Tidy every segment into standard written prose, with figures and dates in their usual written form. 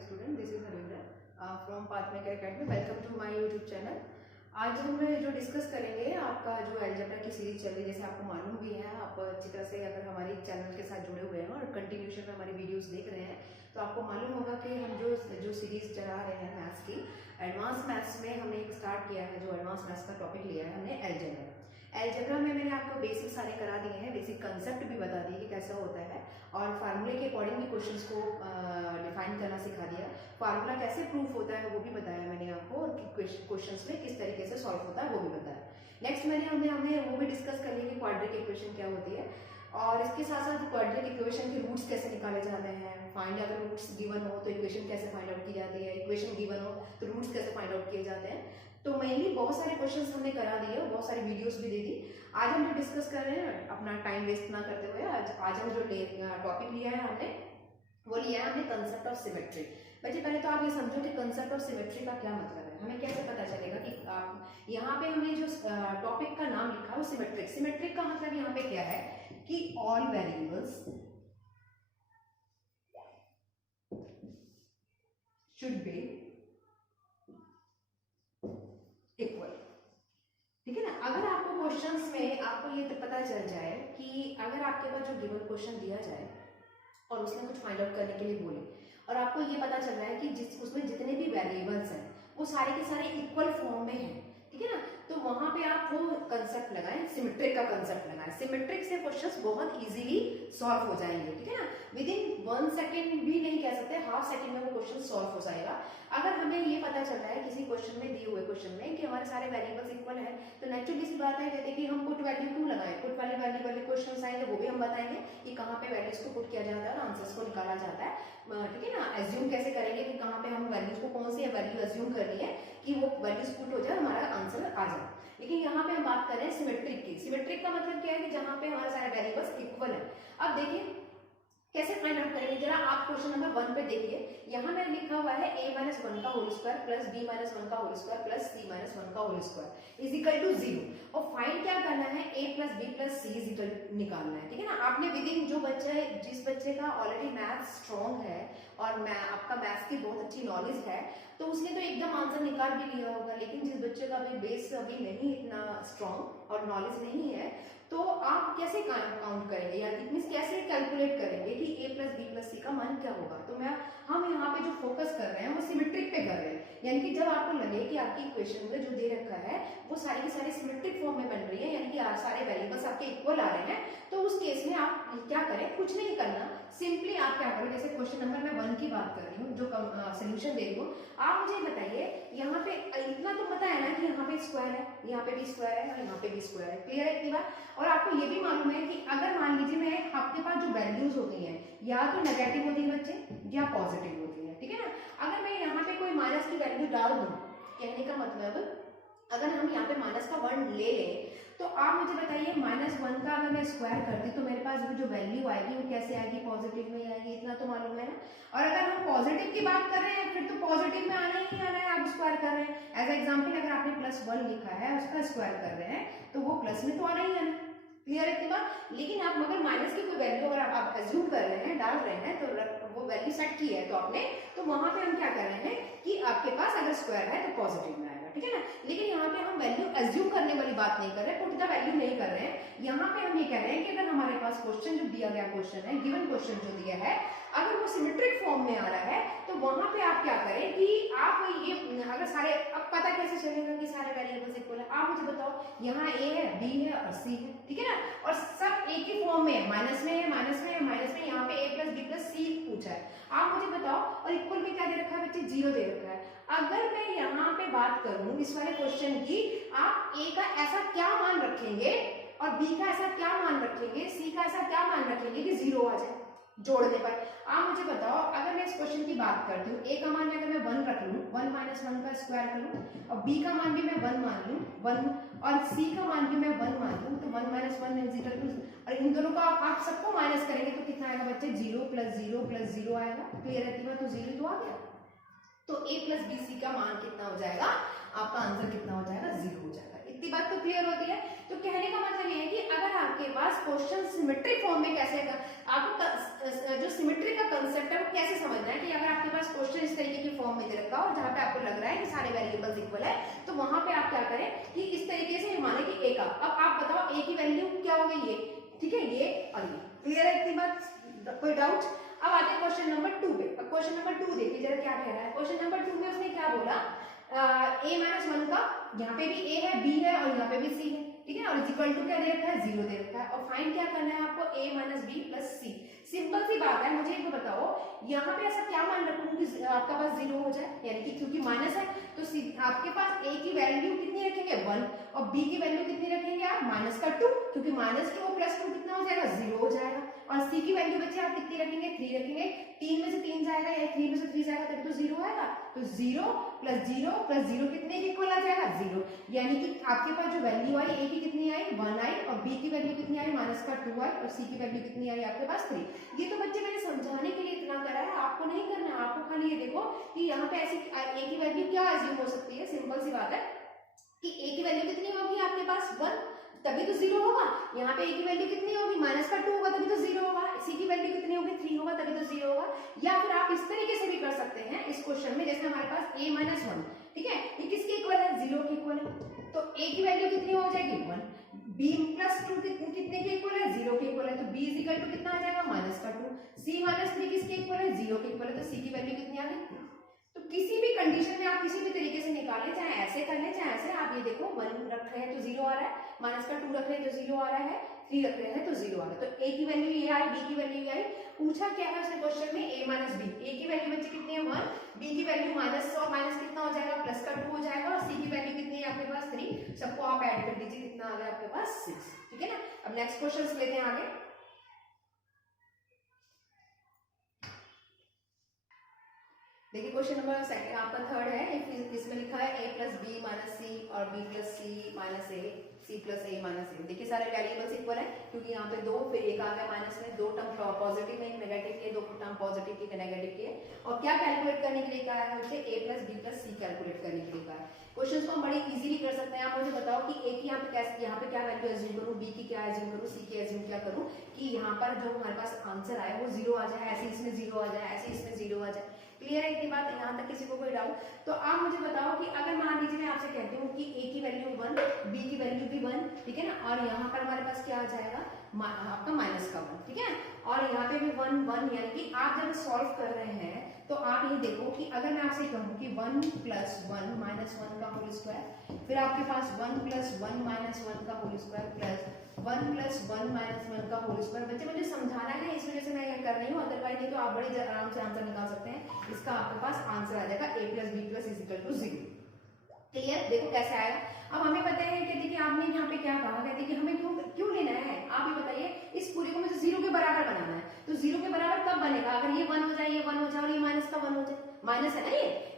dear student, this is Harindra from Pathmaker Academy. Welcome to my YouTube channel. आज हम जो discuss करेंगे आपका जो अलजेब्रा की सीरीज चल रही है, जैसे आपको मालूम भी है, आप अच्छी तरह से अगर हमारे चैनल के साथ जुड़े हुए हैं और कंटिन्यूशन में हमारी वीडियोस देख रहे हैं तो आपको मालूम होगा कि हम जो सीरीज चला रहे हैं मैथ्स की, एडवांस मैथ्स में हमने एक स्टार्ट किया है। जो एडवांस मैथ्स का टॉपिक लिया है हमने अलजेब्रा। अलजेब्रा में मैंने आपको बेसिक सारे करा दिए हैं, बेसिक कंसेप्ट भी बता दिए कि कैसा होता है और फार्मूले के अकॉर्डिंग भी क्वेश्चंस को डिफाइन करना सिखा दिया। फार्मूला कैसे प्रूफ होता है वो भी बताया मैंने आपको, और क्वेश्चंस में किस तरीके से सॉल्व होता है वो भी बताया। नेक्स्ट हमने वो भी डिस्कस कर लिया कि क्वाड्रेटिक इक्वेशन क्या होती है, और इसके साथ साथ क्वाड्रेटिक इक्वेशन के रूट्स कैसे निकाले जाते हैं। फाइंड अगर रूट्स गिवन हो तो इक्वेशन कैसे फाइंड आउट की जाती है, इक्वेशन गिवन हो तो रूट्स कैसे फाइंड आउट किए जाते हैं। तो मेनली बहुत सारे क्वेश्चंस हमने करा दिए, बहुत सारी वीडियोस भी दे दी। आज हम जो डिस्कस कर रहे हैं, अपना टाइम वेस्ट ना करते हुए, आज हम जो टॉपिक लिया है हमने कंसेप्ट ऑफ सिमेट्री। बच्चे पहले तो आप ये समझो कि कंसेप्ट ऑफ सिमेट्री का क्या मतलब है। हमें कैसे पता चलेगा कि यहाँ पे हमने जो टॉपिक का नाम लिखा है वो सिमेट्रिक। सिमेट्रिक का मतलब यहाँ पे क्या है कि all variables should be equal. ठीक है ना। अगर आपको क्वेश्चंस में आपको ये तो पता चल जाए कि अगर आपके पास जो गिवन क्वेश्चन दिया जाए और उसमें कुछ फाइंड आउट करने के लिए बोले और आपको ये पता चल रहा है कि उसमें जितने भी वेरिएबल्स हैं वो सारे के सारे इक्वल फॉर्म में हैं, ठीक है ना, तो वहां पे आप वो कंसेप्ट लगाएं, सिमेट्रिक का कंसेप्ट लगाएं। सिमेट्रिक से क्वेश्चंस बहुत इजीली सॉल्व हो जाएंगे, ठीक है ना। विद इन 1 सेकेंड भी नहीं कह सकते, हाफ सेकेंड में वो क्वेश्चन सॉल्व हो जाएगा। अगर हमें ये पता चल रहा है किसी क्वेश्चन में, दिए हुए क्वेश्चन में, कि हमारे सारे वेरिएबल्स इक्वल हैं, तो नेचुरली सी बात है कहते हैं कि हम पुट वैल्यू क्यों लगाएं। पुट वाले वैल्यू वाले क्वेश्चन आएंगे, वो भी हम बताएंगे कि कहाँ पे वैल्यूज को पुट किया जाता है और आंसर्स को निकाला जाता है, ठीक है ना। एज्यूम कैसे करेंगे कि कहाँ पे हम वैल्यूज को, कौन सी वैल्यू एज्यूम करनी है कि वो वैल्यूज पुट हो जाए, हमारा आंसर आ जाए। लेकिन यहाँ पे हम बात कर रहे हैं सिमेट्रिक की। सिमेट्रिक का मतलब क्या है कि जहाँ पे हमारे सारे वेरिएबल्स इक्वल है। अब देखिए कैसे फाइंड आउट करेंगे, जरा आप क्वेश्चन नंबर 1 पे देखिए। यहाँ में लिखा हुआ है a-1 का होल स्क्वायर प्लस b-1 का होल स्क्वायर प्लस c-1 का whole square is equal to 0। और फाइंड क्या करना है, a plus b plus c is equal निकालना है, ठीक है ना। आपने विद इन जिस बच्चे का ऑलरेडी मैथ स्ट्रॉन्ग है और आपका मैथ्स की बहुत अच्छी नॉलेज है तो उसने तो एकदम आंसर निकाल भी लिया होगा। लेकिन जिस बच्चे का अभी बेस अभी नहीं इतना स्ट्रॉन्ग और नॉलेज नहीं है तो आप कैसे काउंट करेंगे या मींस कैसे कैलकुलेट करेंगे कि a प्लस बी प्लस सी का मान क्या होगा। तो हम यहाँ पे जो फोकस कर रहे हैं वो सिमेट्रिक पे कर रहे हैं, यानी कि जब आपको लगे कि आपकी इक्वेशन में जो दे रखा है वो सारी की सारी सिमेट्रिक फॉर्म में बन रही है, यानी कि सारे वेरिएबल्स आपके इक्वल आ रहे हैं, तो उस केस में आप क्या करें, कुछ नहीं करना, सिंपली आप क्या करें, जैसे क्वेश्चन नंबर मैं 1 की बात कर रही हूँ, जो सोल्यूशन दे रही हूँ, आप मुझे बताइए यहाँ पे इतना तो पता है ना कि यहाँ पे स्क्वायर है, यहाँ पे भी स्क्वायर है और यहाँ पे भी स्क्वायर है, क्लियर है इतनी बात। और आपको ये भी मालूम है कि अगर मान लीजिए मैं आपके पास जो वैल्यूज होती हैं या तो नेगेटिव होती है बच्चे या पॉजिटिव होती है, ठीक है ना। अगर मैं यहाँ पे कोई माइनस की वैल्यू डाल दूं, कहने का मतलब अगर हम यहाँ पे माइनस का 1 ले लें तो आप मुझे बताइए -1 का अगर मैं स्क्वायर कर दी तो मेरे पास जो वैल्यू आएगी वो कैसे आएगी, पॉजिटिव में आएगी, इतना तो मालूम है ना। और अगर हम पॉजिटिव की बात कर रहे हैं फिर तो पॉजिटिव में आना ही आना है, आप स्क्वायर कर रहे हैं। एज एग्जाम्पल अगर आपने +1 लिखा है उसका स्क्वायर कर रहे हैं तो वो प्लस में तो आना ही आना, क्लियर है इतनी बात। लेकिन आप मगर माइनस की कोई वैल्यू अगर आप एज्यूम कर रहे हैं, डाल रहे हैं, तो वो वैल्यू सेट की है तो आपने, तो वहां पे हम क्या कर रहे हैं कि आपके पास अगर स्क्वायर है तो पॉजिटिव में आएगा, ठीक है ना। लेकिन यहाँ पे हम वैल्यू एज्यूम करने वाली बात नहीं कर रहे, पुट द वैल्यू नहीं कर रहे हैं। यहाँ पे हम ये कह रहे हैं कि अगर हमारे पास क्वेश्चन जो दिया गया क्वेश्चन है, गिवन क्वेश्चन जो दिया है, अगर वो सिमेट्रिक फॉर्म में आ रहा है तो वहां पे आप क्या करें कि आप ये अगर सारे, अब पता कैसे चलेगा कि सारे वेरिएबल्स इक्वल है, आप मुझे बताओ। यहाँ a है, b है और c है, ठीक है ना, और सब एक ही फॉर्म में है, माइनस में है, माइनस में है, माइनस में, यहाँ पे a plus b plus c पूछा है, आप मुझे बताओ। और इक्वल में क्या दे रखा है बच्चे, 0 दे रखा है। अगर मैं यहाँ पे बात करूं इस वाले क्वेश्चन की, आप a का ऐसा क्या मान रखेंगे और b का ऐसा क्या मान रखेंगे, c का ऐसा क्या मान रखेंगे कि 0 आ जाए जोड़ने पर। आप मुझे बताओ, अगर मैं इस क्वेश्चन की बात करती हूँ, a का मान अगर मैं 1 रख लूँ, 1 - 1 का स्क्वायर करूँ, और b का मान भी मैं 1 मान लूँ, 1, और c का मान भी मैं 1 मान लूँ, तो 1 - 1 इज इक्वल टू, और इन दोनों का आप सबको माइनस करेंगे तो कितना आएगा बच्चे, 0 + 0 + 0 आएगा, क्लियर है इतनी बात। तो 0 तो आ गया, तो a प्लस बी सी का मान कितना हो जाएगा, आपका आंसर कितना हो जाएगा, 0 हो जाएगा। इतनी बात तो क्लियर होती है। तो कहने का मतलब ये है कि अगर आपके पास क्वेश्चन सिमेट्रिक फॉर्म में कैसे, आपको जो सिमेट्री का कंसेप्ट है वो कैसे समझना है कि अगर आपके पास क्वेश्चन इस फॉर्म में दे रखा है और जहां पे आपको लग रहा है कि सारे वेरिएबल्स इक्वल है, तो वहां पे आप क्या करें कि इस तरीके से माने कि ए का, अब आप बताओ ए की वैल्यू क्या हो गई, ये ठीक है, ये और ये क्लियर है इतनी बात, कोई डाउट? अब आते हैं क्वेश्चन नंबर 2 पे। अब क्वेश्चन नंबर 2 देखिए जरा क्या कह रहा है। क्वेश्चन नंबर 2 में उसने क्या बोला, a माइनस 1 का, यहाँ पे भी a है, b है और यहाँ पे भी c है, ठीक है, और इक्वल टू क्या दे रखा है, 0 दे रखा है, और फाइंड क्या करना है आपको, a minus b plus c। Simple सी बात है, मुझे एक बताओ यहाँ पे ऐसा क्या मान रखूं कि आपका पास 0 हो जाए, यानी कि क्योंकि माइनस है तो आपके पास a की वैल्यू कितनी रखेंगे 1 और b की वैल्यू कितनी रखेंगे आप माइनस का 2, क्योंकि माइनस 2 प्लस 2 कितना हो जाएगा 0 हो जाएगा, और c की वैल्यू बच्चे आप कितनी रखेंगे 3 रखेंगे, 3 में से 3 जाएगा या 3 में से 3 जाएगा तभी तो 0 आएगा, तो 0 प्लस 0 प्लस 0 कितने के इक्वल आ जाएगा 0, यानी कि आपके पास जो वैल्यू आई a की कितनी आई 1 आई और b की वैल्यू कितनी आई माइनस का 2 आई और c की वैल्यू कितनी आई आपके पास 3। ये तो बच्चे मैंने समझाने के लिए इतना करा है, आपको नहीं करना है, आपको खाली ये देखो कि यहाँ पे ऐसी a की वैल्यू क्या अज्यूम हो सकती है, सिंपल सी बात है कि a की वैल्यू कितनी होगी आपके पास 1 तभी तो 0 होगा, यहाँ पे a की वैल्यू कितनी होगी माइनस का 2 होगा तभी तो 0 होगा, c की वैल्यू कितनी होगी 3 होगा तभी तो 0 होगा। या फिर आप इस तरीके से भी कर सकते हैं इस क्वेश्चन में, जैसे हमारे पास a माइनस 1, ठीक है, ये किसके इक्वल है 0 के इक्वल है, तो a की वैल्यू कितनी हो जाएगी 1, b प्लस 2 कितने के इक्वल है 0 के इक्वल है, तो b इज इक्वल टू कितना आ जाएगा माइनस का 2, c माइनस 3 किसके इक्वल है 0 के इक्वल है, तो c की वैल्यू कितनी आ गई। तो किसी भी कंडीशन में आप किसी भी तरीके से निकालें, चाहे ऐसे कर लें चाहे ऐसे, आप ये देखो 1 रख रहे हैं तो 0 आ रहा है, माइनस का 2 रख रहे हैं तो 0 आ रहा है, 3 रख रहे हैं तो 0 आ रहा है, तो a की वैल्यू ये आई, b की वैल्यू ये आई। पूछा क्या है उसने क्वेश्चन में a माइनस b, a की वैल्यू बच्चे कितनी है 1, b की वैल्यू माइनस और माइनस कितना हो जाएगा प्लस का 2 हो जाएगा और c की वैल्यू कितनी है आपके पास 3, सबको आप ऐड कर दीजिए कितना आ गया आपके पास 6, ठीक है ना। अब नेक्स्ट क्वेश्चन लेते हैं आगे। देखिए क्वेश्चन नंबर सेकंड आपका थर्ड है, इसमें लिखा है a प्लस बी माइनस सी और b प्लस सी माइनस ए, सी प्लस ए माइनस ए। देखिए सारे वेरिएबल्स इक्वल है क्योंकि यहाँ पे 2 फिर एक आ गया माइनस में, 2 टर्म पॉजिटिव में एक नेगेटिव के, 2 टर्म पॉजिटिव के नेगेटिव के, और क्या कैलकुलेट करने के लिए कहा है मुझे a plus B plus C calculate करने के लिए कहा है। क्वेश्चंस को हम बड़ी इजीली कर सकते हैं। आप मुझे बताओ कि a की यहाँ पे क्या वैल्यू एज्यूम करूँ, b की क्या एज्यूम करूँ, c की एज्यूम क्या करूँ कि यहाँ पर जो हमारे पास आंसर आए वो 0 आ जाए, ऐसे इसमें 0 आ जाए, ऐसे इसमें 0 आ जाए। क्लियर है इतनी बात, यहाँ तक किसी को कोई डाउट? तो आप मुझे बताओ कि अगर मान लीजिए मैं आपसे कहती हूँ कि a की वैल्यू 1, b की वैल्यू भी 1, ठीक है ना, और यहाँ पर हमारे पास क्या आ जाएगा आपका माइनस का 1, ठीक है, और यहाँ पे भी 1 1, यानी कि आप जब सॉल्व कर रहे हैं तो आप ये देखो कि अगर मैं आपसे कहूँ कि 1 प्लस 1 माइनस 1 का होल स्क्वायर, फिर आपके पास 1 प्लस 1 माइनस 1 का whole square plus 1 plus 1 minus 1 का होल स्क्वायर। बच्चे मुझे समझाना है इस वजह से मैं ये कर रही हूँ, अदरवाइज नहीं तो आप बड़ी आराम से आंसर निकाल सकते हैं। इसका आपके पास आंसर आ जाएगा a plus B plus is equal to 0। Clear, देखो कैसे आएगा। अब हमें पता है कि देखिए आपने यहाँ पे क्या कहा, कहते कि हमें क्यों लेना है, आप ये बताइए, इस पूरे को मुझे 0 के बराबर बनाना है, तो 0 के बराबर कब बनेगा, अगर ये 1 हो जाए, ये 1 हो जाए और ये माइनस का 1 हो जाए, माइनस है ना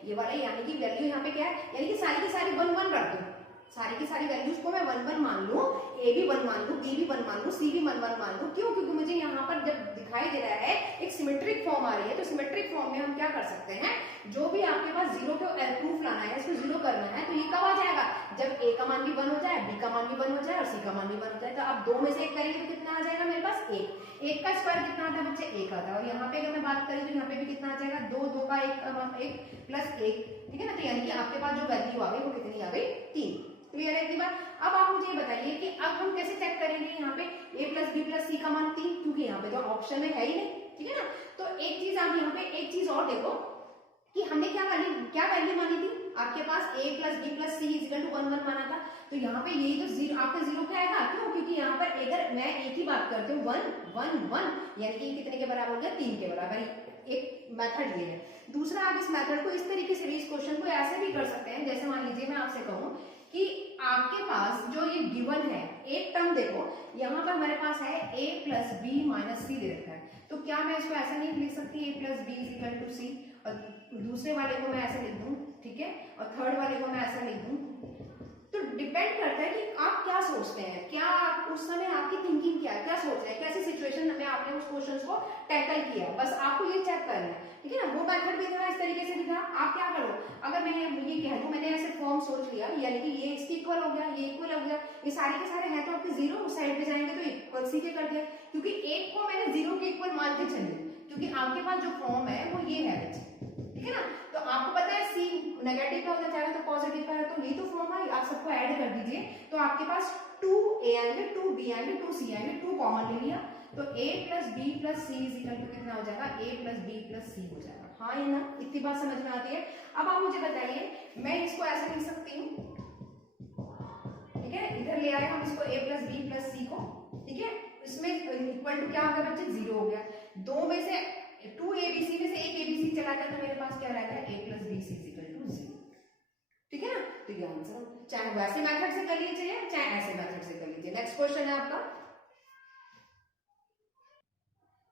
ये वाला, यानी कि वैल्यू यहाँ पे क्या है, यानी कि सारी की सारी 1 1 रख दूं, सारी की सारी वैल्यूज को मैं 1 1 मान लूं, a भी 1 मान लूं, b भी 1 मान लूं, c भी 1 1 मान लूं। क्यों? क्योंकि मुझे यहाँ पर जब दिखाई दे रहा है एक सिमेट्रिक फॉर्म आ रही है, तो सिमेट्रिक फॉर्म में हम क्या कर सकते हैं, जो भी आपके पास 0 के प्रूफ लाना है, इसको 0 करना है, तो ये कब आ जाएगा, जब a का मान भी 1 हो जाए, b का मान भी 1 हो जाए और c का मान भी 1 हो जाए। तो अब 2 में से 1 करेंगे तो कितना आ जाएगा मेरे पास 1, 1 का स्क्वायर कितना आता है बच्चे 1 आता है, और यहाँ पे अगर मैं बात करें तो यहाँ पे भी कितना आ जाएगा 2, 2 का 1 प्लस 1, ठीक है ना, तो यानी कि आपके पास जो वैल्यू आ गई वो कितनी आ गई 3। क्लियर है इतनी बात। अब आप मुझे ये बताइए कि अब हम कैसे चेक करेंगे यहाँ पे a प्लस बी प्लस सी का मान 3, क्योंकि यहाँ पे तो ऑप्शन में है ही नहीं, ठीक है ना। तो एक चीज आप यहाँ पे एक चीज और देखो कि हमने क्या वैल्यू मानी थी, आपके पास a plus B plus C is equal to 1 1 माना था, तो यहाँ पे ये जो 0 आपका 0 क्या आएगा, क्यों, क्योंकि यहाँ पर अगर मैं a की बात करती हूँ 1 1 1, यानी कि कितने के बराबर हो गया 3 के बराबर, एक मेथड ये है। दूसरा आप इस मेथड को इस तरीके से भी, इस क्वेश्चन को ऐसे भी कर सकते हैं, जैसे मान लीजिए मैं आपसे कहूँ कि आपके पास जो ये गिवन है, एक टर्म देखो यहाँ पर हमारे पास है a प्लस बी माइनस सी दे रखा है, तो क्या मैं इसको ऐसा नहीं लिख सकती a plus B is equal to C, और दूसरे वाले को मैं ऐसा लिख दूं, ठीक है, और थर्ड वाले को मैं ऐसा लिख दूं। तो डिपेंड करता है कि आप क्या सोचते हैं, क्या आप उस समय आपकी थिंकिंग क्या है, क्या सोच रहे हैं, कैसी सिचुएशन में आपने उस क्वेश्चन को टैकल किया, बस आपको ये चेक करना है, ठीक है ना। वो मेथड भी था, इस तरीके से भी था। आप क्या करो, अगर मैं ये कह दूं मैंने ऐसे फॉर्म सोच लिया, यानी कि ये इसके इक्वल हो गया, ये इक्वल हो गया, ये सारे के सारे हैं तो आपके 0 उस साइड पे जाएंगे तो इक्वल सी के कर दिया, क्योंकि एक को मैंने 0 के इक्वल मान के चली, क्योंकि आपके पास जो फॉर्म है वो ये है बच्चे, ठीक है ना। तो आपको पता नेगेटिव का होता जाएगा तो पॉजिटिव का है, तो ये तो फॉर्म है, आप सबको ऐड कर दीजिए तो आपके पास 2a आएंगे, 2b आएंगे, 2c आएंगे, 2 कॉमन ले लिया तो a plus B plus C is equal to कितना हो जाएगा, a plus B plus C हो जाएगा। हाँ ये ना, इतनी बात समझ में आती है। अब आप मुझे बताइए, मैं इसको ऐसे लिख सकती हूँ, ठीक है, इधर ले आए हम इसको a प्लस बी प्लस सी को, ठीक है, इसमें इक्वल टू क्या हो गया बच्चे, 0 हो गया। दो में से 2 abc में से एक abc चला गया तो मेरे पास क्या रहता है, a plus B C is equal to 0, ठीक है ना। तो ये आंसर, चाहे वैसे मेथड से कर लीजिए चाहे ऐसे मेथड से कर लीजिए। नेक्स्ट क्वेश्चन है आपका,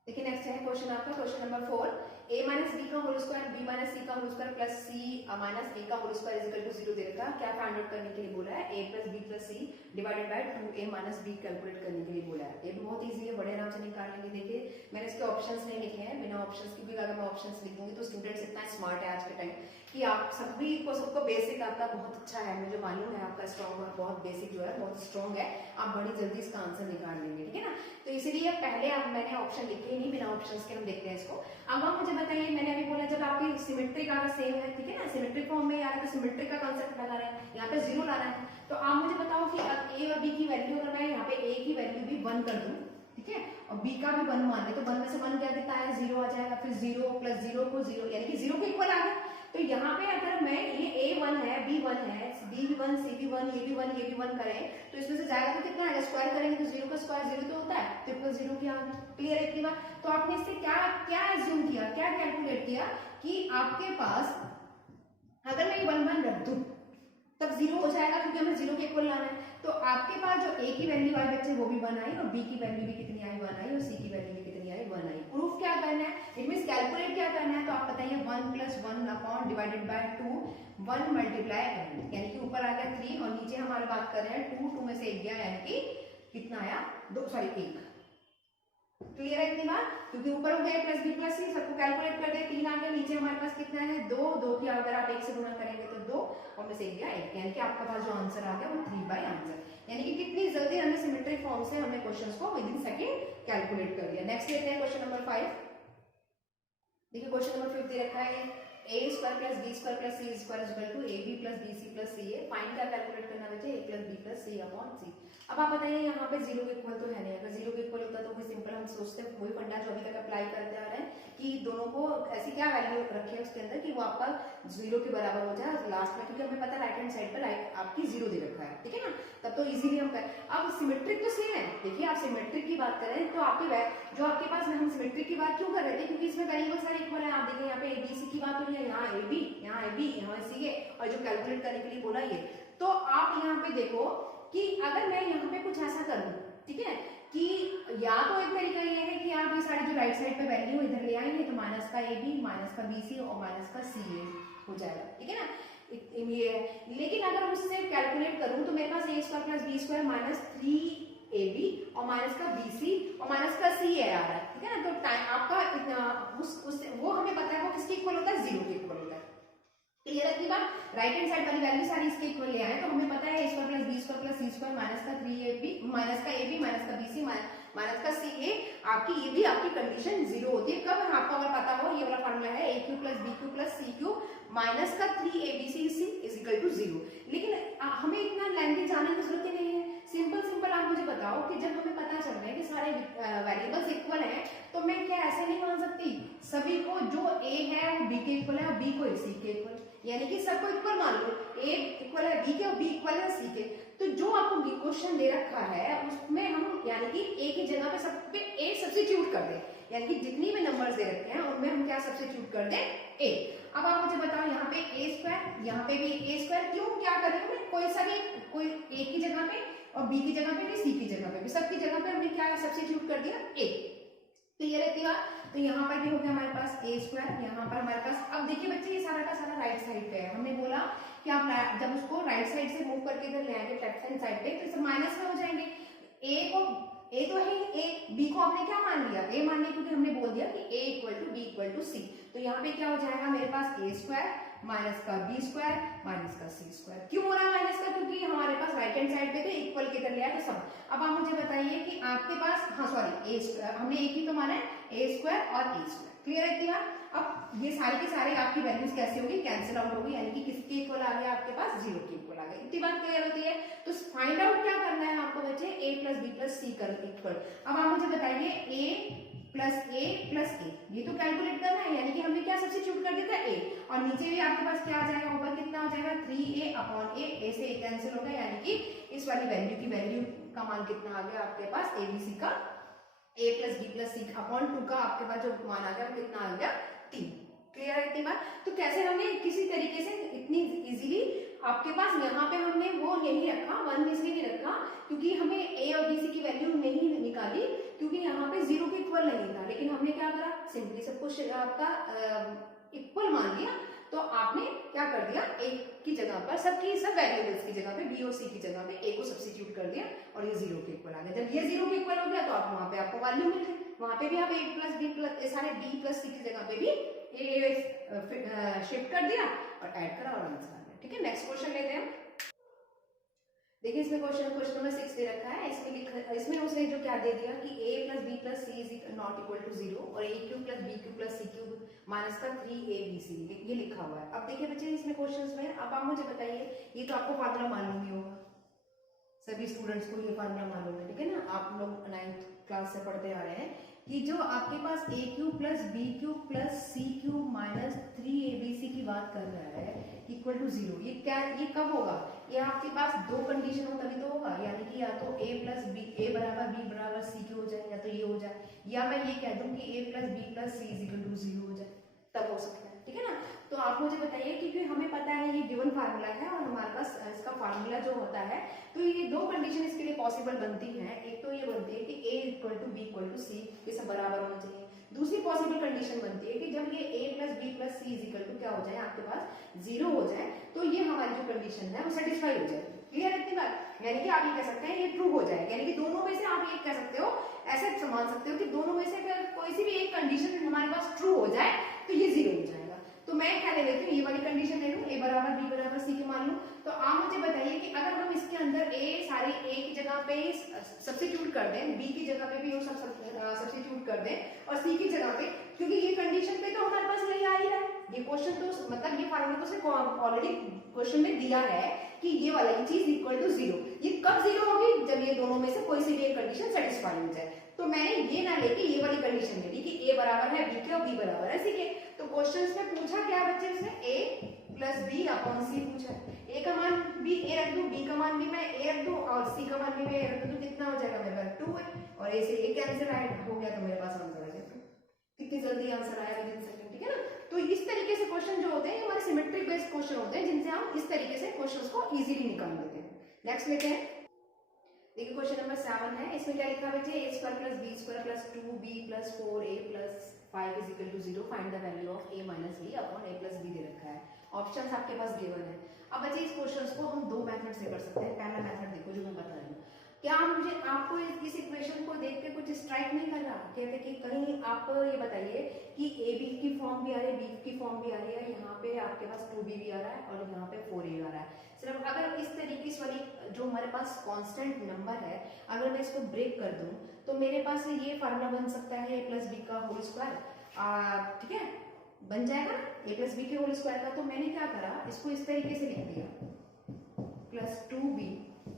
देखिए नेक्स्ट है क्वेश्चन आपका, question number 4, a minus B का whole square b minus C का whole square plus c minus a का whole square is equal to 0 दे रखा है। क्या फाइंड आउट करने के लिए बोला है, a plus B plus C divided by 2a minus b calculate करने के लिए बोला है। ये भी बहुत इजी है, बड़े आराम से निकाल लेंगे। देखिए मैंने इसके ऑप्शंस नहीं लिखे हैं, बिना ऑप्शंस के भी अगर मैं ऑप्शंस लिख दूंगी तो स्टूडेंट्स इतना स्मार्ट है आज के टाइम कि आप सभी को, सबको बेसिक आपका बहुत अच्छा है, मुझे मालूम है आपका स्ट्रॉन्ग और बहुत बेसिक जो है बहुत स्ट्रॉन्ग है, आप बड़ी जल्दी इसका आंसर निकाल लेंगे, ठीक है ना। तो इसीलिए पहले आप, मैंने ऑप्शन लिखे ही नहीं, बिना ऑप्शंस के हम देखते हैं इसको। अब आप मुझे बताइए, मैंने अभी बोला जब आपकी सिमेट्रिक अगर सेम है, ठीक है ना, सिमेट्रिक फॉर्म में आ रहा है तो सिमेट्रिक का कांसेप्ट लगा रहे हैं, यहाँ पे 0 ला रहा है, तो आप मुझे बताओ कि a और b की वैल्यू, अगर मैं यहाँ पे a की वैल्यू भी 1 कर दूं, ठीक है, और b का भी 1 मान ले, तो 1 में से 1 क्या देता है, 0 आ जाएगा, फिर 0 प्लस 0 को 0 यानी कि 0 के इक्वल आ गया। तो यहाँ पे अगर मैं ये a1 है, b1 है, b1, c1, a1, ये भी 1 करें तो इसमें से जाएगा तो कितना आएगा, स्क्वायर करेंगे तो 0 का स्क्वायर 0 तो होता है, ट्रिपल 0 की आ गई। क्लियर है इतनी बात। तो आपने इससे क्या क्या एज्यूम किया, क्या कैलकुलेट किया कि आपके पास अगर मैं 1 रख दूं तब 0 हो जाएगा, क्योंकि हमें 0 के इक्वल लाना है। तो आपके पास जो a की वैल्यू आई बच्चे वो भी 1 आई, और b की वैल्यू भी कितनी आई, 1 आई, और c की वैल्यू भी कितनी आई, 1 आई। प्रूफ क्या करना है, इट मींस कैलकुलेट क्या करना है, तो आप बताइए 1 plus 1 upon divided by 2, 1 multiply n, यानी कि ऊपर आ गया 3 और नीचे हमारे बात कर रहे हैं 2, 2 में से 1 गया यानी कि कितना आया, 2 सॉरी 1। क्लियर है इतनी बात, क्योंकि ऊपर हो गया प्लस बी प्लस सी, सबको कैलकुलेट कर दे, 3 आ गया, नीचे हमारे पास कितना है 2, 2 की अगर आप 1 से गुणा करेंगे तो 2 और में से 1 गया 1, यानी कि आपके पास जो आंसर आ गया वो 3 बाई आंसर, यानी कि कितनी जल्दी हमने सिमेट्रिक फॉर्म से हमने क्वेश्चंस को विद इन सेकंड कैलकुलेट कर दिया। नेक्स्ट लेते हैं क्वेश्चन नंबर 5। देखिए क्वेश्चन नंबर 5 दे रखा है, a square plus b square plus c square is equal to ab plus bc plus ca। Find क्या कैलकुलेट करना बच्चे, a plus b plus c upon c। अब आप बताइए यहाँ पे 0 के इक्वल तो है नहीं, अगर 0 के इक्वल होता तो सिंपल हम सोचते हैं, वही फंडा जो अभी तक अप्लाई करते आ रहे हैं कि दोनों को ऐसी क्या वैल्यू रखे उसके अंदर कि वो आपका 0 के बराबर हो जाए लास्ट में, क्योंकि हमें पता है राइट हैंड साइड पर आपकी 0 दे रखा है, ठीक है ना, तब तो इजीली हम कर। अब सिमेट्रिक तो सेम है, देखिए आप सिमेट्रिक की बात करें तो आपके जो आपके पास में, हम सिमेट्रिक की बात क्यों कर रहे थे, क्योंकि इसमें वेरिएबल सारे इक्वल है। आप देखिए यहाँ पे abc की बात हो रही है, यहाँ ab, यहाँ ab, यहाँ ca, और जो कैलकुलेट करने के लिए बोला ये, तो आप यहाँ पे देखो कि अगर मैं यहाँ पे कुछ ऐसा करूँ, ठीक है, कि या तो एक तरीका ये है कि आप ये सारी जो राइट साइड पे वैल्यू इधर ले आएंगे तो माइनस का ab, माइनस का bc और माइनस का ca हो जाएगा, ठीक है ना, ये है। लेकिन अगर उससे कैलकुलेट करूं तो मेरे पास a square plus b square minus 3ab और माइनस का bc और माइनस का ca आ रहा है, ठीक है ना। तो टाइम आपका वो हमें पता है वो किसके इक्वल होता है, 0 के इक्वल होता है। क्लियर है बात, राइट हैंड साइड वाली वैल्यू सारी इसके इक्वल ले आए तो हमें पता है a square plus b square plus c square minus का 3ab माइनस का ab माइनस का bc माइनस का ca, आपकी ये भी आपकी कंडीशन 0 होती है। कब आपको अगर पता हो ये वाला फार्मूला है a Q plus b Q plus c Q minus का 3abc इज इक्वल टू 0। लेकिन हमें इतना लैंग्वेज जाने की जरूरत ही नहीं है, सिंपल आप मुझे बताओ कि जब हमें पता चल रहा है कि सारे वेरिएबल्स इक्वल हैं तो मैं क्या ऐसे नहीं मान सकती सभी को, जो a है वो b के इक्वल है और b को c के इक्वल, यानी कि सबको इक्वल मान लो, a इक्वल है b के और b इक्वल है c के। तो जो आपको क्वेश्चन दे रखा है उसमें हम यानी कि a की जगह पे सब पे a सब्स्टिट्यूट कर दें, यानी कि जितनी भी नंबर्स दे रखे हैं उनमें हम क्या सब्स्टिट्यूट कर दें, a। अब आप मुझे बताओ यहाँ पे a स्क्वायर, यहाँ पे भी a स्क्वायर, क्यों क्या कर रही हूँ मैं, कोई सा भी, कोई a की जगह पे और b की जगह पे भी c की जगह पे भी, सबकी जगह पे हमने क्या सब्स्टिट्यूट कर दिया a। क्लियर है बात। तो यहाँ पर भी हो गया हमारे पास a स्क्वायर, यहाँ पर हमारे पास, अब देखिए बच्चे ये सारा का सारा राइट साइड पे है, हमने बोला कि आप जब उसको राइट साइड से मूव करके इधर ले आएंगे लेफ्ट हैंड साइड पे तो माइनस में हो जाएंगे। a तो है a, b को आपने क्या मान लिया, a मान लिया, क्योंकि हमने बोल दिया कि a equal to b equal to c। तो यहाँ पे क्या हो जाएगा मेरे पास a स्क्वायर माइनस का b स्क्वायर माइनस का c स्क्वायर। क्यों हो रहा है माइनस का, क्योंकि हमारे पास राइट हैंड साइड पे तो इक्वल के इधर लिया तो सब। अब आप मुझे बताइए कि आपके पास, हाँ सॉरी, a स्क्वायर हमने एक ही तो माना है, a स्क्वायर और a स्क्वायर। क्लियर है क्या। अब ये सारे के सारे आपकी वैल्यूज कैसे होगी, कैंसिल आउट होगी, यानी कि किसके इक्वल आ गया आपके पास, 0 के इक्वल आ गया। इतनी बात क्लियर होती है। तो फाइंड आउट क्या करना है आपको बच्चे, a प्लस बी प्लस सी कर इक्वल। अब आप मुझे बताइए a प्लस ए, ये तो कैलकुलेट करना है, यानी कि हमने क्या सब्स्टिट्यूट कर दिया था a, और नीचे भी आपके पास क्या आ जाएगा, ऊपर कितना हो जाएगा 3a अपॉन a से a कैंसिल हो गया, यानी कि इस वाली वैल्यू की वैल्यू का मान कितना आ गया आपके पास, abc का a plus B plus c upon 2 का आपके पास जो मान आ गया वो कितना आ गया 3। क्लियर है इतनी बात। तो कैसे हमने किसी तरीके से इतनी इजीली आपके पास यहाँ पे हमने वो नहीं रखा, 1 इसलिए नहीं रखा क्योंकि हमें a और bc की वैल्यू नहीं निकाली, क्योंकि यहाँ पे 0 के इक्वल नहीं था, लेकिन हमने क्या करा, सिंपली सब कुछ आपका इक्वल मान लिया। तो आपने क्या कर दिया, एक की जगह पर सबकी सब वेरिएबल्स की जगह पे b और c की जगह पे a को सब्स्टिट्यूट कर दिया और ये 0 के इक्वल आ गया। जब ये 0 के इक्वल हो गया तो आप वहां पे आपको वैल्यू मिल गई, वहां पे भी आप a प्लस बी प्लस सारे b प्लस c की जगह पे भी a शिफ्ट कर दिया और ऐड करा और आंसर आ गया। ठीक है, नेक्स्ट क्वेश्चन लेते हैं। देखिए इसमें क्वेश्चन नंबर 6 दे रखा है। इसमें उसने जो क्या दे दिया कि a plus B plus C is not equal to 0 और a cube plus B cube plus C cube minus का 3abc ये लिखा हुआ है। अब देखिए बच्चे इसमें क्वेश्चंस में, अब आप मुझे बताइए, ये तो आपको फार्मूला मालूम ही होगा, सभी स्टूडेंट्स को ये फार्मूला मालूम है, ठीक है ना, आप लोग 9th क्लास से पढ़ते आ रहे हैं कि जो आपके पास a cube plus B cube plus C cube minus 3abc की बात कर रहा है इक्वल टू 0, ये क्या, ये कब होगा, ये आपके पास दो कंडीशन हो तभी तो होगा, यानी कि या तो a प्लस बी, a बराबर b बराबर c की हो जाए, या तो ये हो जाए, या मैं ये कह दूं कि a plus B plus C is equal to 0 हो जाए, तब हो सकता है। ठीक है ना, तो आप मुझे बताइए, क्योंकि हमें पता है ये गिवन फार्मूला है और हमारे पास इसका फार्मूला जो होता है, तो ये दो कंडीशन इसके लिए पॉसिबल बनती है। एक तो ये बनती है कि a equal to B equal to C, ये सब बराबर होना चाहिए। दूसरी पॉसिबल कंडीशन बनती है कि जब ये a plus B plus C is equal to क्या हो जाए, आपके पास 0 हो जाए, तो ये हमारी जो कंडीशन है वो सेटिस्फाई हो जाए। क्लियर है इतनी बात, यानी कि आप ये कह सकते हैं ये ट्रू हो जाए, यानी कि दोनों में से आप ये कह सकते हो, ऐसे मान सकते हो कि दोनों में से अगर कोई सी भी एक कंडीशन हमारे पास ट्रू हो जाए तो ये 0 हो जाएगा। तो मैं क्या ले लेती हूँ, ये वाली कंडीशन ले लूँ, a बराबर b बराबर c की मान लूँ। तो आप मुझे बताइए कि अगर हम इसके अंदर सारे a की जगह पे सब्स्टिट्यूट कर दें, b की जगह पे भी वो सब सब्स्टिट्यूट कर दें और c की जगह पे, क्योंकि ये कंडीशन पे तो हमारे पास यही आ ही रहा है, ये क्वेश्चन तो मतलब ये फार्मूला तो सिर्फ ऑलरेडी क्वेश्चन में दिया है कि ये वाला ये चीज इक्वल टू 0। ये कब 0 होगी, जब ये दोनों में से कोई सी भी एक कंडीशन सेटिस्फाई हो जाए। तो मैंने ये ना लेके ये वाली कंडीशन ले ली कि a बराबर है b के और b बराबर है c के। तो क्वेश्चंस में पूछा क्या बच्चे, उसने a प्लस बी अपॉन सी पूछा, a का मान b a रख दूं, b का मान भी मैं a रख दूं और c का मान भी मैं a रख दूं, तो कितना हो जाएगा, मेरे पास 2 है और a से a कैंसिल हो गया, तो मेरे पास आंसर आ गया। कितनी जल्दी आंसर आया विद इन सेकंड। ठीक है ना, तो इस तरीके से क्वेश्चन जो होते हैं हमारे सिमेट्रिक बेस्ड क्वेश्चन होते हैं, जिनसे हम इस तरीके से क्वेश्चंस को इजीली निकाल लेते हैं। नेक्स्ट लेते हैं, देखिए क्वेश्चन नंबर 7 है। इसमें क्या लिखा है बच्चे, a square plus b square plus 2b plus 4a plus 5 is equal to 0, find the value of a minus b upon a plus b दे रखा है। ऑप्शंस आपके पास गिवन है। अब बच्चे इस क्वेश्चंस को हम दो मेथड से कर सकते हैं। पहला मेथड देखो जो मैं बता रही हूँ, क्या मुझे आपको इस इक्वेशन को देख के कुछ स्ट्राइक नहीं कर रहा, कहते कि कहीं आप ये बताइए कि ए बी की फॉर्म भी आ रही है, बी की फॉर्म भी आ रही है, यहाँ पे आपके पास 2b भी आ रहा है और यहाँ पे 4a आ रहा है। सिर्फ अगर इस तरीके इस वाली जो हमारे पास कांस्टेंट नंबर है, अगर मैं इसको ब्रेक कर दूं तो मेरे पास ये फार्मूला बन सकता है a प्लस बी का होल स्क्वायर। ठीक है, बन जाएगा a प्लस बी के होल स्क्वायर का। तो मैंने क्या करा, इसको इस तरीके से लिख दिया प्लस 2b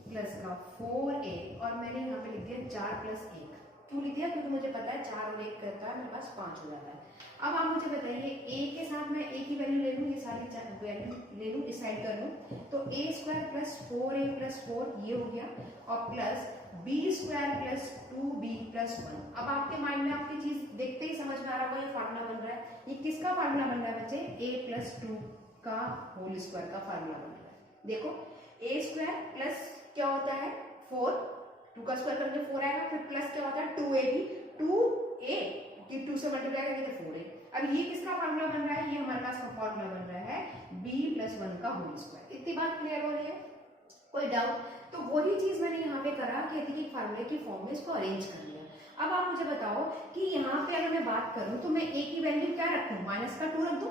प्लस का 4a और मैंने यहाँ पे लिख दिया 4 प्लस 1। क्यों लिख दिया, क्योंकि मुझे पता है 4 और 1 करता है, मेरे पास 5 हो जाता है। अब आप मुझे बताइए a के साथ मैं a की वैल्यू ले लूँ, ये सारी वैल्यू ले लूँ, डिसाइड कर लूँ, तो a square plus 4a plus 4 ये हो गया और plus b square plus 2b plus 1। अब आपके माइंड में आपकी चीज देखते ही समझ में आ रहा होगा ये फार्मूला बन रहा है। ये किसका फार्मूला बन रहा है बच्चे, a प्लस 2 का होल स्क्वायर का फार्मूला बन रहा है। देखो a स्क्वायर प्लस क्या होता है 4, 2 का स्क्वायर करके 4 आएगा, फिर प्लस क्या होता है 2a भी, 2a कि 2 से मल्टीप्लाई करेंगे तो 4a। अब ये किसका फार्मूला बन रहा है, ये हमारे पास फार्मूला बन रहा है b प्लस 1 का होल स्क्वायर। इतनी बात क्लियर हो रही है, कोई डाउट? तो वही चीज मैंने यहाँ पे करा कि एक फार्मूले की फॉर्म में इसको अरेंज कर लिया। अब आप मुझे बताओ कि यहाँ पे अगर मैं बात करूं तो मैं a की वैल्यू क्या रखूं, माइनस का 2 रख दूं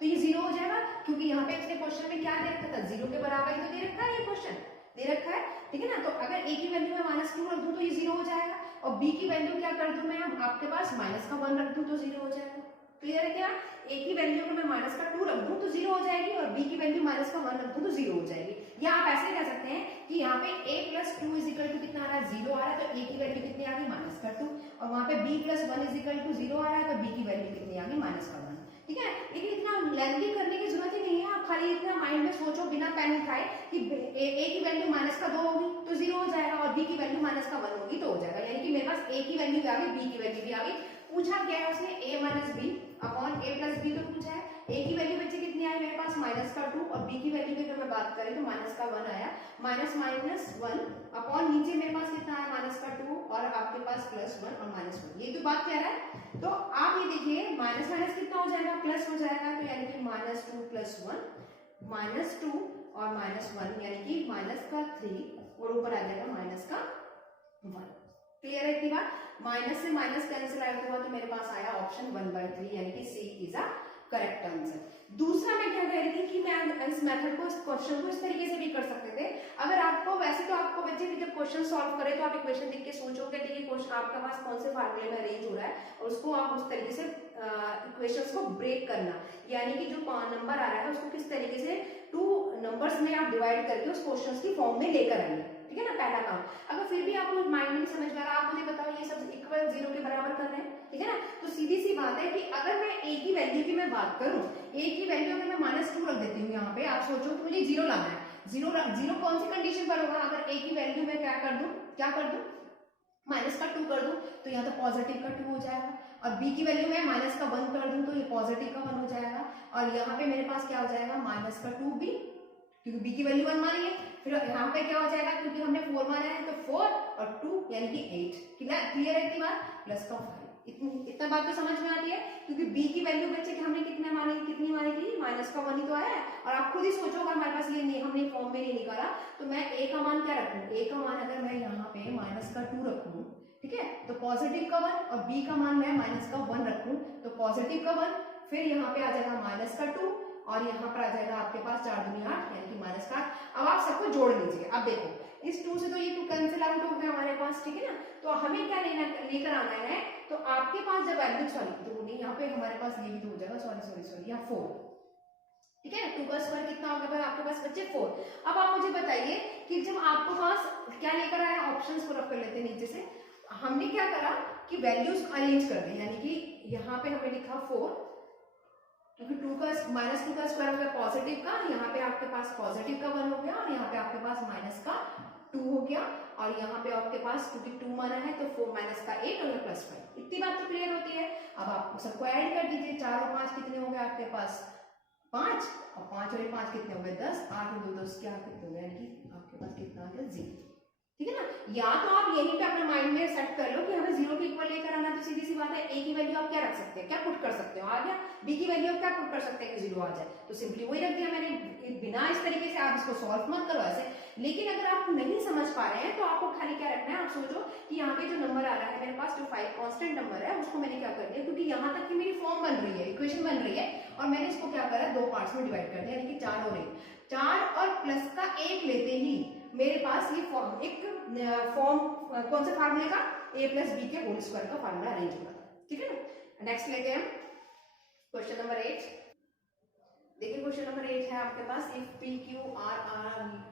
तो ये 0 हो जाएगा, क्योंकि यहाँ पे इसने क्वेश्चन में क्या दे रखा था, 0 के बराबर ही तो दे रखा है, ये क्वेश्चन दे रखा है। ठीक है ना, तो अगर a की वैल्यू में माइनस 2 रख दूं तो ये 0 हो जाएगा और b की वैल्यू क्या कर दूं मैं, आपके पास माइनस का 1 रख दूं तो 0 हो जाएगा। क्लियर है क्या? ए की वैल्यू अगर मैं माइनस का 2 रख दूं तो 0 हो जाएगी और बी की वैल्यू माइनस का 1 रख दूं तो 0 हो जाएगी। या आप ऐसे कह सकते हैं कि यहाँ पे a plus 2 is equal to कितना आ रहा है, 0 आ रहा है, तो a की वैल्यू कितनी आ गई, माइनस का 2, और वहां पे b plus 1 is equal to 0 आ रहा है, तो b की वैल्यू कितनी आ गई, माइनस का 1। ठीक है, लेकिन इतना लेंथी करने की जरूरत ही नहीं है, आप खाली इतना माइंड में सोचो बिना पेन उठाए कि a की वैल्यू माइनस का 2 होगी तो 0 हो जाएगा, और b की वैल्यू माइनस का 1 होगी तो हो जाएगा। यानी कि मेरे पास a की वैल्यू भी आ गई, b की वैल्यू भी आ गई। पूछा क्या है उसने, a minus b upon a plus b तो पूछा है। a की वैल्यू बच्चे कितनी आई मेरे पास, माइनस का 2, और b की वैल्यू की अगर मैं बात करें तो माइनस का 1 आया, माइनस माइनस 1 अपॉन नीचे मेरे पास कितना आया, माइनस का 2, और आपके पास प्लस 1 और माइनस 1, ये तो बात कह रहा है। तो आप ये देखिए माइनस माइनस कितना हो जाएगा, प्लस हो जाएगा, तो यानी कि माइनस 2 प्लस 1 माइनस 2 और माइनस 1 यानी कि माइनस का 3 और ऊपर आ जाएगा माइनस का 1। क्लियर है इतनी बात? माइनस से माइनस कैंसिल आया हुआ तो मेरे पास आया ऑप्शन 1/3 यानी कि सी इज अ करेक्ट आंसर। दूसरा मैं क्या कह रही थी कि मैं इस मेथड को, इस क्वेश्चन को इस तरीके से भी कर सकते थे। अगर आपको वैसे तो आपको बच्चे जब क्वेश्चन सॉल्व करें तो आप इक्वेशन देख के सोचोगे कि ये क्वेश्चन आपके पास कौन से फार्मूले में अरेंज हो रहा है, और उसको आप उस तरीके से इक्वेशंस को ब्रेक करना, यानी कि जो नंबर आ रहा है उसको किस तरीके से 2 नंबर्स में आप डिवाइड करके उस क्वेश्चन की फॉर्म में लेकर आइए। ठीक है ना, पहला काम। अगर फिर भी आपको माइंड में समझ में आ रहा, आप मुझे बताओ ये सब इक्वल 0 के बराबर कर रहे हैं, ठीक है ना, तो सीधी सी बात है कि अगर मैं a की वैल्यू की मैं बात करूं, a की वैल्यू अगर मैं -2 रख देती हूँ यहाँ पे, आप सोचो कि मुझे 0 लाना है, 0 कौन सी कंडीशन पर होगा, अगर a की वैल्यू में क्या कर दूं माइनस का 2 कर दूं तो यहाँ तो पॉजिटिव का 2 हो जाएगा, और b की वैल्यू में माइनस का 1 कर दूं तो ये पॉजिटिव का 1 हो जाएगा, और यहाँ पे मेरे पास क्या हो जाएगा, माइनस का 2b, क्योंकि b की वैल्यू 1 मानी है, फिर यहाँ पे क्या हो जाएगा, क्योंकि हमने 4 माना है तो 4 और 2 यानी कि 8। क्लियर है इतनी बात, प्लस का 5। इतना बात तो समझ में आती है, क्योंकि b की वैल्यू बच्चे हमने कितनी मानी थी, माइनस का 1 ही तो आया है, और आप खुद ही सोचो अगर हमारे पास ये नहीं, हमने फॉर्म में नहीं निकाला तो मैं a का मान क्या रखूं, a का मान अगर मैं यहाँ पे माइनस का 2 रखूं, ठीक है, तो पॉजिटिव का 1, और b का मान मैं माइनस का 1 रखूं तो पॉजिटिव का 1, फिर यहाँ पे आ जाएगा माइनस का 2, और यहाँ पर आ जाएगा आपके पास 4 दूनी 8 यानी कि माइनस का 8। अब आप सबको जोड़ लीजिए, अब देखो इस 2 से तो ये 2 कैंसिल आउट हो गया हमारे पास, ठीक है ना, तो हमें क्या लेकर आना है, तो आपके पास जब वैल्यू, सॉरी तो नहीं, यहाँ पे हमारे पास ये भी तो हो जाएगा, सॉरी यहाँ 4, ठीक है, 2 का स्क्वायर कितना होगा भाई आपके पास बच्चे 4। अब आप मुझे बताइए कि जब आपके पास क्या लेकर आया, ऑप्शंस को रख कर लेते हैं नीचे से, हमने क्या करा कि वैल्यूज अरेंज कर दी, यानी कि यहाँ पे हमने लिखा 4, क्योंकि 2 का -2 का स्क्वायर हो गया पॉजिटिव का, यहाँ पे आपके पास पॉजिटिव का 1 हो गया, और यहाँ पे आपके पास माइनस का 2 हो गया, और यहाँ पे आपके पास क्योंकि 2 माना है तो 4 माइनस का 8 और प्लस 5। इतनी बात तो क्लियर होती है। अब आप सबको ऐड कर दीजिए, 4 और 5 कितने हो गए आपके पास 5, और 5 और 5 कितने हो गए 10, 8 और 2 10 क्या कितने हो गए, यानी कि आपके पास कितना आ गया 0। ठीक है ना, या तो आप यहीं पे अपने माइंड में सेट कर लो कि हमें 0 के इक्वल लेकर आना, तो सीधी सी बात है a की वैल्यू आप क्या रख सकते हैं, क्या पुट कर सकते हो, आ गया, b की वैल्यू आप क्या पुट कर सकते हैं कि 0 आ जाए, तो सिंपली वही रख दिया मैंने, बिना इस तरीके से आप इसको सॉल्व मत करो ऐसे। लेकिन अगर आप नहीं समझ पा रहे हैं तो आपको खाली क्या रखना है, आप सोचो कि यहाँ पे जो नंबर आ रहा है मेरे पास, जो 5 कांस्टेंट नंबर है, उसको मैंने क्या कर दिया, क्योंकि यहाँ तक की मेरी फॉर्म बन रही है, इक्वेशन बन रही है, और मैंने इसको क्या करा 2 पार्ट्स में डिवाइड कर दिया, यानी कि 4 और 1, 4 और प्लस का 1 लेते ही मेरे पास ये फॉर्म, एक फॉर्म कौन से फार्मूले का, a प्लस बी के होल स्क्वायर का फार्मूला अरेंज होगा। ठीक है ना, नेक्स्ट लेते हैं क्वेश्चन नंबर 8। देखिए क्वेश्चन नंबर 8 है आपके पास, इफ p q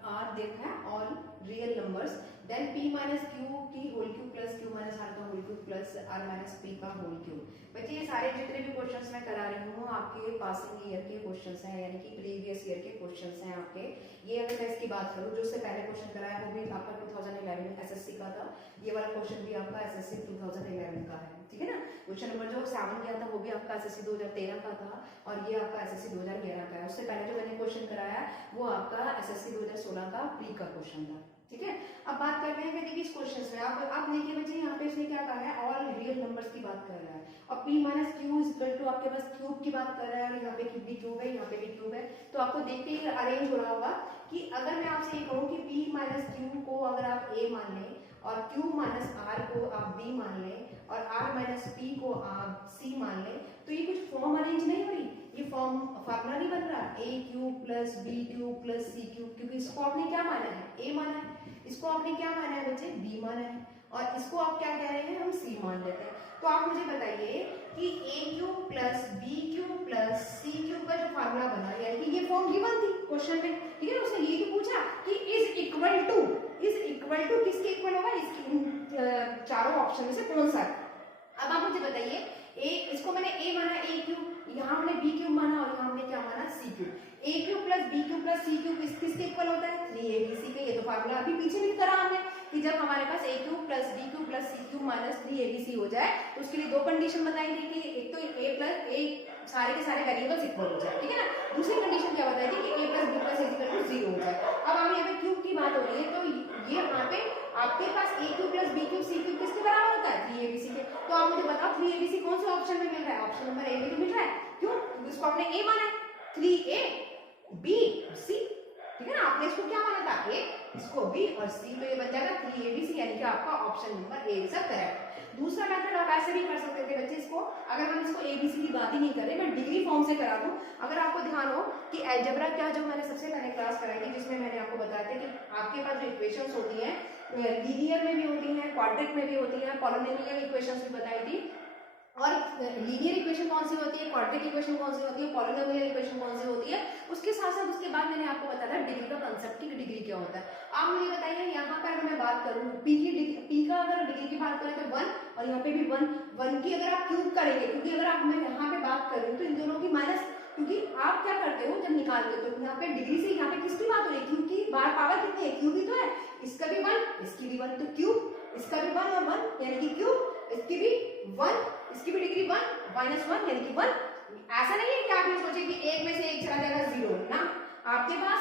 r देखा है all real numbers, then p minus q की whole cube plus q minus r का whole cube plus r minus p का होल क्यूब। बच्चे ये सारे जितने भी क्वेश्चंस मैं करा रही हूँ आपके पासिंग ईयर के क्वेश्चंस हैं, यानी कि प्रीवियस ईयर के क्वेश्चंस हैं आपके। ये अगर मैं इसकी बात करूँ, जो उससे पहले क्वेश्चन कराया वो भी आपका 2011 एसएससी का था, ये वाला क्वेश्चन भी आपका एसएससी 2011 का है। ठीक है ना, क्वेश्चन नंबर जो 7 गया था वो भी आपका एसएससी 2013 का था, और ये आपका एसएससी 2011 का है। उससे पहले जो मैंने क्वेश्चन कराया वो आपका एसएससी 2016 का प्री का क्वेश्चन था। ठीक है, अब बात कर रहे हैं कि देखिए इस क्वेश्चन में आप देखिए बच्चे यहाँ पे इसने क्या कहा है, ऑल रियल नंबर्स की बात कर रहा है, और p minus q is equal to आपके पास क्यूब की बात कर रहा है, और यहाँ पे भी क्यूब है, यहाँ पे भी क्यूब है, तो आपको देखते ही अरेंज हो रहा होगा कि अगर मैं आपसे ये कहूँ कि p माइनस क्यू को अगर आप a मान लें, और q माइनस r को आप b मान लें, और r माइनस p को आप c मान लें, तो ये कुछ फॉर्म अरेंज नहीं हो रही, ये फार्मूला नहीं बन रहा, a cube plus b cube plus c cube, क्योंकि इसको आपने क्या माना है, a माना है, इसको आपने क्या माना है बच्चे, b माना है, और इसको आप क्या कह रहे हैं, हम c मान लेते हैं। तो आप मुझे बताइए कि A cube plus B cube plus C cube का जो फार्मूला बना, यानी कि ये फॉर्म गिवन थी क्वेश्चन में, ठीक है ना। उसने ये तो पूछा कि इज इक्वल टू किसके इक्वल होगा, इसके चारों ऑप्शन में से कौन सा। अब आप मुझे बताइए, ए इसको मैंने ए माना ए क्यूब, यहाँ हमने बी क्यूब माना और यहाँ हमने क्या माना C cube. A cube plus B cube plus C cube किसके इक्वल होता है 3abc के। ये तो फार्मूला अभी पीछे भी करा हमने कि जब हमारे पास A cube plus B cube plus C cube minus 3abc हो जाए तो उसके लिए दो कंडीशन बताई थी कि एक तो ए प्लस ए सारे के सारे वेरिएबल्स इक्वल हो जाए, ठीक है ना। दूसरी कंडीशन क्या बताई थी कि A plus B plus equal to 0 हो जाए। अब हम यहाँ पे क्यूब की बात हो रही है, तो ये यहाँ पे आपके पास A cube plus B cube C cube किसके बराबर होता है 3abc के। तो आप मुझे बताओ 3abc कौन से ऑप्शन में मिल रहा है, ऑप्शन नंबर ए में मिल रहा है। क्यों, इसको आपने ए माना है, 3ab c, ठीक है ना। आपने इसको क्या माना था ए, इसको बी और सी, तो ये बन जाएगा 3abc, यानी कि आपका option number A is correct. दूसरा मेथड आप ऐसे भी कर सकते थे बच्चे, इसको अगर हम इसको एबीसी की बात ही नहीं कर रहे, मैं डिग्री फॉर्म से करा दूं। अगर आपको ध्यान हो कि अलजेब्रा क्या, जो मैंने सबसे पहले क्लास कराई थी जिसमें मैंने आपको बताया था कि आपके पास जो इक्वेशंस होती हैं लीनियर में भी होती हैं, क्वाड्रिक में भी होती हैं, पॉलिनोमियल इक्वेशंस भी बताई थी। और लीनियर इक्वेशन कौन सी होती है, क्वाड्रिक इक्वेशन कौन सी होती है, पॉलिनोमियल इक्वेशन कौन सी होती है, उसके साथ साथ उसके बाद मैंने आपको बताया था डिग्री का कंसेप्ट की डिग्री क्या होता है। आप मुझे बताइए यहाँ पर अगर मैं बात करूँ पी का अगर डिग्री की बात करें तो 1 और यहाँ पे भी 1 की अगर आप क्यूब करेंगे, क्योंकि अगर आप मैं यहाँ पे बात कर रही हूँ तो इन दोनों की माइनस, क्योंकि आप क्या करते हो जब निकालते हो तो यहाँ पे डिग्री से यहाँ पे किसकी बात हो रही है, क्यूब की बार पावर कितनी है, क्यूब ही तो है। इसका भी 1 इसकी भी 1, तो क्यूब इसका भी 1 और 1 यानी कि क्यूब, इसकी भी 1 इसकी भी डिग्री 1 माइनस 1 यानी कि 1। ऐसा नहीं है कि आप ये सोचे कि एक में से एक चला जाएगा 0 ना। आपके पास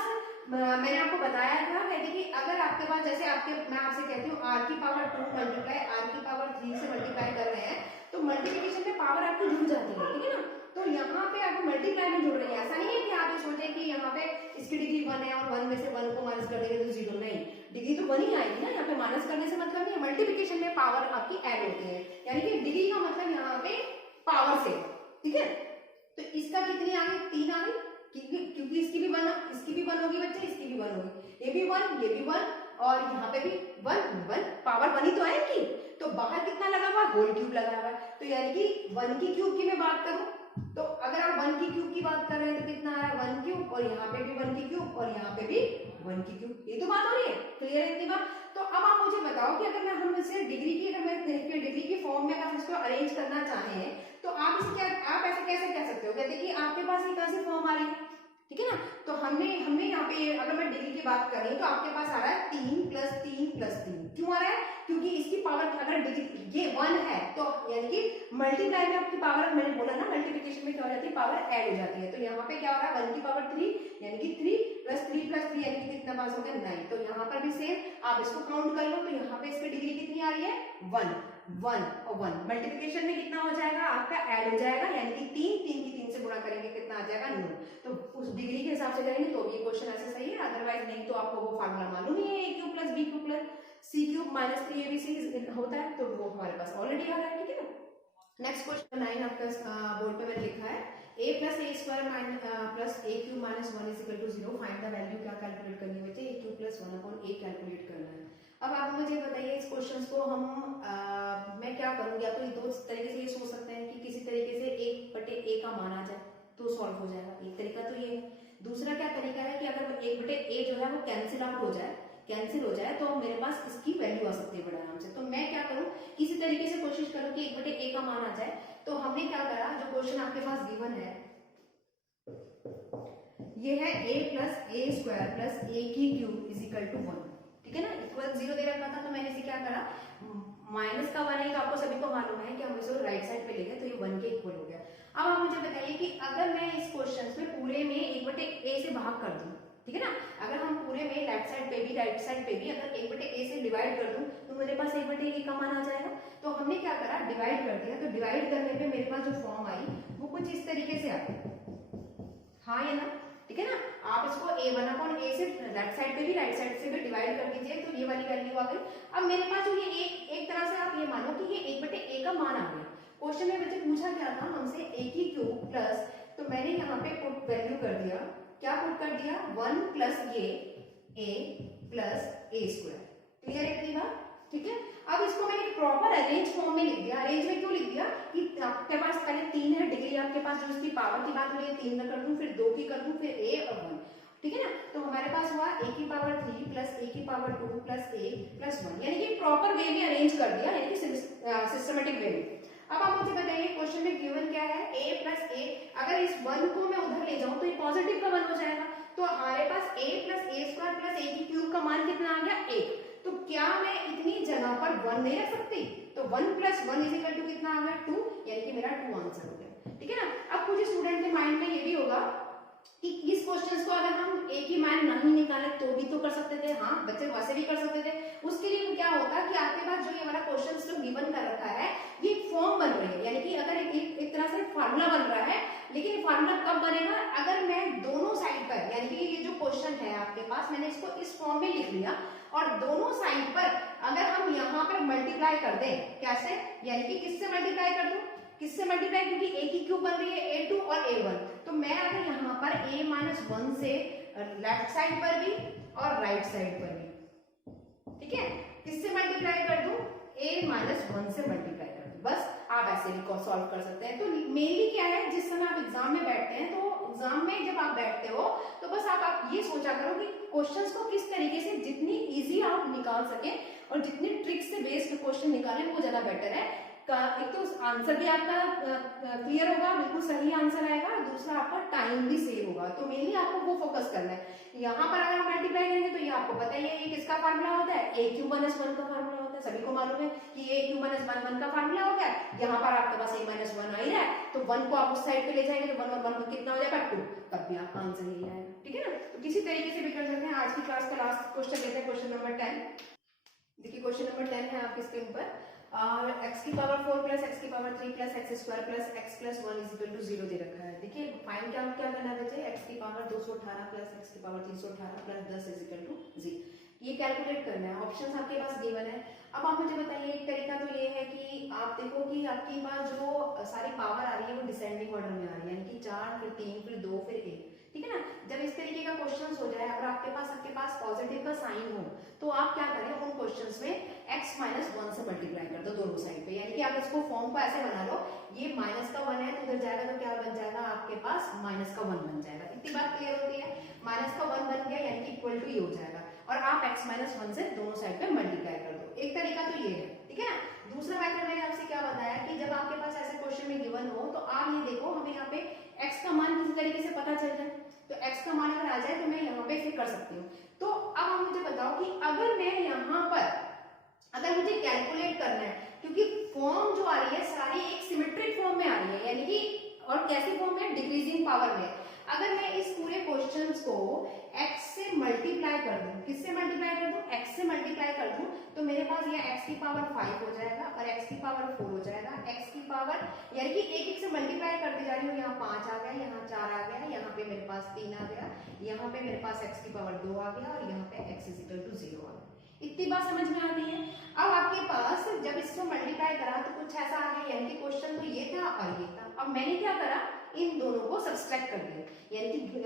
मैंने आपको बताया था कहते कि अगर आपके पास जैसे मैं आपसे कहती हूँ r की पावर 2 मल्टीप्लाई r की पावर 3 से मल्टीप्लाई कर रहे हैं तो मल्टीप्लिकेशन में पावर आपकी जुड़ जाती है, ठीक है ना। तो यहाँ पे आपको मल्टीप्लाई में जुड़ रही है, ऐसा नहीं है कि आप ये सोचे कि यहाँ पे इसकी डिग्री 1 है और 1 में से 1 को माइनस कर देंगे तो 0, नहीं, डिग्री तो 1 ही आएगी ना। यहाँ पे माइनस करने से मतलब नहीं है, मल्टीप्लिकेशन में पावर आपकी ऐड होती है, यानी कि डिग्री का मतलब यहाँ पे पावर से, ठीक है। तो इसका कितनी आ गई 3 आ गई, क्योंकि इसकी भी 1 होगी बच्चे, इसकी भी 1 होगी, ये भी 1 ये भी 1 और यहाँ पे भी 1 पावर 1 ही तो है इनकी। तो बाहर कितना लगा हुआ, होल क्यूब लगा हुआ है, तो यानी कि 1 की क्यूब की मैं बात करूं तो अगर आप 1 की क्यूब की बात कर रहे हैं तो कितना आ रहा है 1 क्यूब, और यहाँ पे भी 1 की क्यूब और यहाँ पे भी 1 की क्यूब। ये तो बात हो रही है, क्लियर है इतनी बात। तो अब आप मुझे बताओ कि अगर हम इसे डिग्री की, अगर मैं डिग्री की फॉर्म में अगर इसको अरेंज करना चाहें तो आप इसे क्या, आप ऐसे कैसे कह सकते हो, कहते कि आपके पास ये कौन सी फॉर्म आ रही है, ठीक है ना। तो हमने यहाँ पे अगर मैं डिग्री की बात कर रही हूँ तो आपके पास आ रहा है 3 + 3 + 3। क्यों आ रहा है, क्योंकि इसकी पावर अगर डिग्री ये 1 है तो यानी कि मल्टीप्लाई में आपकी पावर, मैंने बोला ना मल्टीप्लिकेशन में क्या हो जाती है, पावर ऐड हो जाती है। तो यहाँ पे क्या हो रहा है 1 की पावर 3 यानी कि 3 + 3 + 3 यानी कि कितना पास हो गया 9। तो यहाँ पर भी सेम आप इसको काउंट कर लो, तो यहाँ पे इसकी डिग्री कितनी आ रही है 1 और 1 मल्टीप्लिकेशन में कितना हो जाएगा आपका ऐड हो जाएगा, यानी कि 3 की 3 से गुणा करेंगे कितना आ जाएगा 9। तो उस डिग्री के हिसाब से करेंगे तो ये क्वेश्चन ऐसे सही है, अदरवाइज नहीं तो आपको वो फार्मूला मालूम ही है, a cube plus b cube plus c cube minus 3abc होता है, तो वो हमारे पास ऑलरेडी आ रहा है, ठीक है ना। नेक्स्ट क्वेश्चन 9 आपका बोर्ड पे मैंने लिखा है a + a² plus a cube minus 1 = 0। Find the value, क्या कैलकुलेट करनी है बच्चे, a cube plus 1/a calculate करना है। अब आप मुझे बताइए इस क्वेश्चन को हम मैं क्या करूंगी, या तो ये दो तरीके से ये सोच सकते हैं कि किसी तरीके से 1/a का मान आ जाए तो सॉल्व हो जाएगा, एक तरीका तो ये है। दूसरा क्या तरीका है कि अगर 1/a जो है वो कैंसिल आउट हो जाए तो मेरे पास इसकी वैल्यू आ सकती है बड़ा आराम से। तो मैं क्या करूं, किसी तरीके से कोशिश करूं कि 1/a का मान आ जाए। तो हमने क्या करा, जो क्वेश्चन आपके पास गिवन है ये है a + a² + a की क्यूब = 1, ठीक है ना। इक्वल 0 दे रखा था तो मैंने इसे क्या करा, माइनस का 1 है, आपको सभी को मालूम है कि हम इसे राइट साइड पे ले गए तो ये 1 के इक्वल हो गया। अब आप मुझे बताइए कि अगर मैं इस क्वेश्चन में पूरे में 1/a से भाग कर दूं, ठीक है ना, अगर हम पूरे में लेफ्ट साइड पे भी राइट साइड पे भी अगर 1/a से डिवाइड कर दूं तो मेरे पास 1/a का मान आ जाएगा। तो हमने क्या करा, डिवाइड कर दिया। तो डिवाइड करने पे मेरे पास जो फॉर्म आई वो कुछ इस तरीके से आई, हाँ या ना, ठीक है ना। आप इसको a1/a से लेफ्ट साइड पे भी राइट साइड से भी डिवाइड कर दीजिए तो ये वाली वैल्यू आ गई। अब मेरे पास जो ये एक तरह से आप ये मानो कि ये 1/a का मान आ गया। क्वेश्चन में मुझे पूछा गया था हमसे a की क्यूब प्लस, तो मैंने यहाँ पे पुट वैल्यू कर दिया, क्या पुट कर दिया 1 + ये a + a²। क्लियर है इतनी बात, ठीक है। अब इसको मैंने प्रॉपर अरेंज फॉर्म में लिख दिया। अरेंज में क्यों लिख दिया कि आपके पास पहले 3 है डिग्री आपके पास, जो इसकी पावर की बात हो रही है 3 में कर दूं, फिर 2 की कर दूं, फिर a और 1, ठीक है ना। तो हमारे पास हुआ a की पावर 3 प्लस a की पावर 2 प्लस a प्लस 1, यानी कि प्रॉपर वे में अरेंज कर दिया, यानी कि सिस्टमेटिक वे में। अब आप मुझे बताइए क्वेश्चन में गिवन क्या है, a प्लस a, अगर इस 1 को मैं उधर ले जाऊं तो ये पॉजिटिव का 1 हो जाएगा, तो हमारे पास a plus a square plus a की क्यूब का मान कितना आ गया 1। तो क्या मैं इतनी जगह पर 1 नहीं रख सकती, तो 1 प्लस 1 इज इक्वल टू कितना आ गया 2, यानी कि मेरा 2 आंसर हो गया, ठीक है ना। अब कुछ स्टूडेंट के माइंड में ये भी होगा कि इस क्वेश्चंस को अगर हम एक ही मान नहीं निकाले तो भी तो कर सकते थे, हाँ बच्चे वैसे भी कर सकते थे। उसके लिए क्या होता कि आपके पास जो ये वाला क्वेश्चंस जो गिवन कर रखा है ये फॉर्म बन रही है, यानी कि अगर एक तरह से फार्मूला बन रहा है, लेकिन फार्मूला कब बनेगा, अगर मैं दोनों साइड पर, यानी कि ये जो क्वेश्चन है आपके पास मैंने इसको इस फॉर्म में लिख लिया और दोनों साइड पर अगर हम यहाँ पर मल्टीप्लाई कर दें, कैसे, यानी कि किससे मल्टीप्लाई कर दूं, किससे मल्टीप्लाई, क्योंकि a की क्यूब बन रही है a2 और a1, तो मैं अगर यहाँ पर a माइनस 1 से लेफ्ट साइड पर भी और राइट साइड पर भी, ठीक है, किससे मल्टीप्लाई कर दूं, a माइनस 1 से मल्टीप्लाई कर दूं, बस आप ऐसे भी सॉल्व कर सकते हैं। तो मेनली क्या है, जिस समय आप एग्जाम में बैठते हैं, तो एग्जाम में जब आप बैठते हो तो बस आप ये सोचा करो कि क्वेश्चंस को किस तरीके से जितनी इजी आप निकाल सके और जितनी ट्रिक से बेस्ड क्वेश्चन निकालें वो ज्यादा बेटर है। एक तो आंसर भी आपका क्लियर होगा, बिल्कुल सही आंसर आएगा, दूसरा आपका टाइम भी सेव होगा। तो मेनली आपको वो फोकस करना है। यहाँ पर अगर हम मल्टीप्लाई करेंगे तो ये आपको पता ही है ये किसका फार्मूला होता है, a क्यूब माइनस 1 का फार्मूला होता है, सभी को मालूम है कि a क्यूब माइनस 1 का फार्मूला हो गया। यहाँ पर आपके पास a माइनस 1 आ ही रहा है, तो 1 को आप उस साइड पे ले जाएंगे तो 1 और 1 कितना हो जाएगा 2, तब भी आपका आंसर यही आएगा, ठीक है ना। तो किसी तरीके से भी कर सकते हैं। आज की क्लास का लास्ट क्वेश्चन लेते हैं, क्वेश्चन नंबर 10। देखिए क्वेश्चन नंबर 10 है आपके स्क्रीन पर, और x की पावर 4 प्लस x की power 3 plus x square plus x plus 1 is equal to 0 दे रखा है। देखिए फाइंड क्या करना है बच्चे, x की पावर 218 प्लस x की power 318 plus 10 is equal to 0, ये कैलकुलेट करना है। ऑप्शंस आपके पास गिवन है। अब आप मुझे बताइए, एक तरीका तो ये है कि आप देखो कि आपकी पास जो सारी पावर आ रही है वो डिसेंडिंग ऑर्डर में आ रही है, यानी कि 4 फिर 3 फिर 2 फिर 1, ठीक है ना। जब इस तरीके का क्वेश्चन हो जाए, अगर आपके पास पॉजिटिव का साइन हो, तो आप क्या करें, उन क्वेश्चंस में x माइनस 1 से मल्टीप्लाई कर दो दोनों साइड पे, यानी कि आप इसको फॉर्म को ऐसे बना लो, ये माइनस का 1 है तो उधर जाएगा तो क्या बन जाएगा आपके पास माइनस का 1 बन जाएगा। इतनी बात क्लियर होती है, माइनस का 1 बन गया यानी कि इक्वल टू ये हो जाएगा, और आप x माइनस 1 से दोनों साइड पे मल्टीप्लाई कर दो। एक तरीका तो ये है, ठीक है ना। दूसरा मेथड मैंने आपसे क्या बताया कि जब आपके पास ऐसे क्वेश्चन में गिवन हो तो आप ये देखो, हमें यहाँ पे x का मान किसी तरीके से पता चल जाए, तो x का मान अगर आ जाए तो मैं यहाँ पे इसे कर सकती हूँ। तो अब आप मुझे बताओ कि अगर मैं यहाँ पर अगर मुझे कैलकुलेट करना है, क्योंकि फॉर्म जो आ रही है सारी एक सिमेट्रिक फॉर्म में आ रही है, यानी कि और कैसी फॉर्म में, डिक्रीजिंग पावर में। अगर मैं इस पूरे क्वेश्चंस को x से मल्टीप्लाई कर दूं, किससे मल्टीप्लाई कर दूं, x से मल्टीप्लाई कर दूं, तो मेरे पास ये x की पावर 5 हो जाएगा और x की पावर 4 हो जाएगा। x की पावर यानी कि एक एक से मल्टीप्लाई करती जा रही हूँ, यहाँ 5 आ गया, यहाँ 4 आ गया, यहाँ पे मेरे पास 3 आ गया, यहाँ पे मेरे पास x की पावर 2 आ गया और यहाँ पे x इज इक्वल टू 0 आ गया। इतनी बात समझ में आती है। अब आपके पास जब इसको मल्टीप्लाई करा तो कुछ ऐसा आ गया, यानी कि क्वेश्चन तो ये था और ये था। अब मैंने क्या करा, इन दोनों को सब्सट्रैक्ट कर दिया, यानी कि